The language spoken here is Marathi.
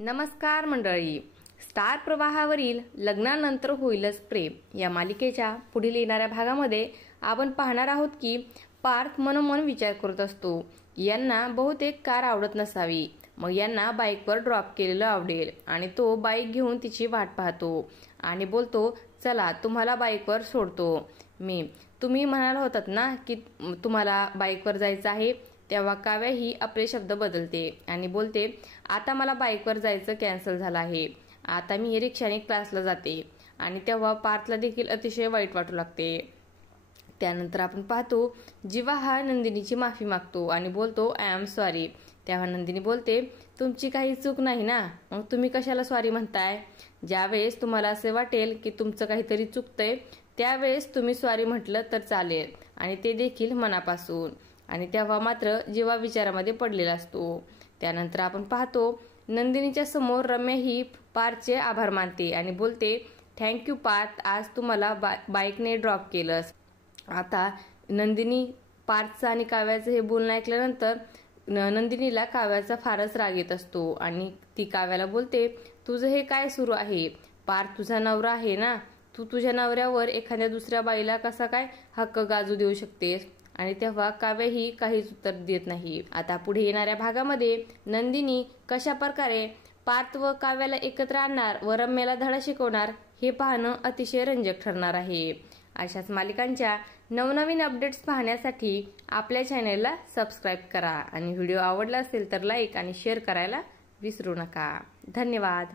नमस्कार मंडळी, स्टार प्रवाहावरील लग्नानंतर होईलच प्रेम या मालिकेच्या पुढील येणाऱ्या भागामध्ये आपण पाहणार आहोत की पार्थ मनोमन विचार करत असतो। यांना बहुतेक कार आवडत नसावी, मग यांना बाईकवर ड्रॉप केलेलं आवडेल आणि तो बाईक घेऊन तिची वाट पाहतो आणि बोलतो, चला तुम्हाला बाईकवर सोडतो मी। तुम्ही म्हणाल होतात ना की तुम्हाला बाईकवर जायचं आहे, तेव्हा काव्या ही आपले शब्द बदलते आणि बोलते, आता मला बाईकवर जायचं कॅन्सल झालं आहे, आता मी रिक्षाने क्लासला जाते। आणि तेव्हा पार्थला देखील अतिशय वाईट वाटू लागते। त्यानंतर आपण पाहतो जीवा हा नंदिनीची माफी मागतो आणि बोलतो, आय एम सॉरी। तेव्हा नंदिनी बोलते, तुमची काही चूक नाही ना, मग तुम्ही कशाला सॉरी म्हणताय? ज्यावेळेस तुम्हाला असे वाटेल की तुमचं काहीतरी चुकतंय त्यावेळेस तुम्ही सॉरी म्हटलं तर चालेल, आणि ते देखील मनापासून। आणि तेव्हा मात्र जीवा विचारामध्ये पडलेला असतो। त्यानंतर आपण पाहतो नंदिनीच्या समोर रम्या ही पार्थचे आभार मानते आणि बोलते, थँक्यू पार्थ, आज तुम्हाला बाईकने ड्रॉप केलंस। आता नंदिनी पार्थचं आणि काव्याचं हे बोलणं ऐकल्यानंतर नंदिनीला काव्याचा फारच राग येत असतो आणि ती काव्याला बोलते, तुझं हे काय सुरू आहे? पार्थ तुझा नवरा आहे ना, तू तुझ्या नवऱ्यावर एखाद्या दुसऱ्या बाईला कसा काय हक्क गाजू देऊ शकतेस? आणि तेव्हा काव्य ही काहीच उत्तर देत नाही। आता पुढे येणाऱ्या भागामध्ये नंदिनी कशा प्रकारे पार्थ व काव्याला एकत्र आणणार व रम्याला धडा शिकवणार हे पाहणं अतिशय रंजक ठरणार आहे। अशाच मालिकांच्या नवनवीन अपडेट्स पाहण्यासाठी आपल्या चॅनेलला सबस्क्राईब करा आणि व्हिडिओ आवडला असेल तर लाईक आणि शेअर करायला विसरू नका। धन्यवाद।